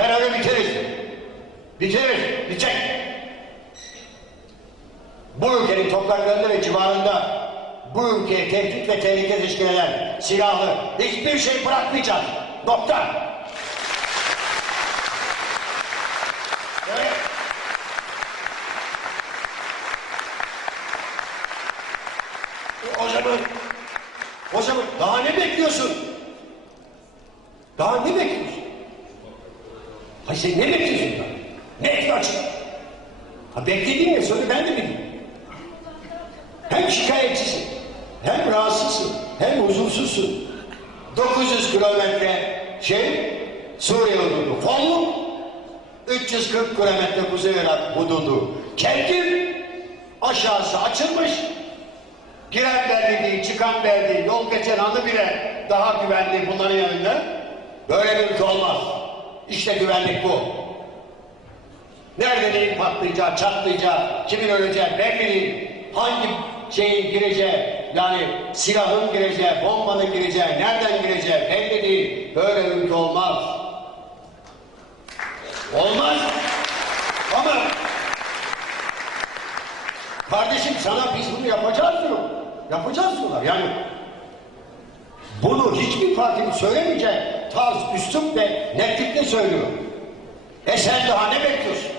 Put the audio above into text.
terörü bitiririz. Bitiririz, bitecek. Bu ülkenin topraklarında ve civarında bu ülkeye tehdit ve tehlike teşkil eden silahlı hiçbir şey bırakmayacağız. Nokta. Evet. E, O zaman, o zaman daha ne bekliyorsun? Daha ne bekliyorsun? Hayır sen ne bekliyorsun daha? Ne ekmek Ha beklediğin ne? Söyle ben de bileyim. Hem şikayetçisin, hem rahatsızsın, hem huzursuzsun. 900 kilometre şey, Suriye hududu. Fonlu, 340 kilometre Kuzey Irak hududu. Kerkir, aşağısı açılmış. Giren belli değil, çıkan değil, yol geçen anı bile daha güvenli bunların yanında. Böyle bir ülke olmaz. İşte güvenlik bu. Nerede neyin patlayacağı, çatlayacağı, kimin öleceği belli değil. Hangi şeyin gireceği, yani silahın gireceği, bombanın gireceği, nereden gireceği belli değil. Böyle ülke olmaz. Olmaz. Ama kardeşim sana biz bunu yapacağız diyor. Yapacağız diyorlar. Yani bunu hiçbir partinin söylemeyeceği tarz, üslup ve netlikle söylüyor. E daha? Ne bekliyorsun?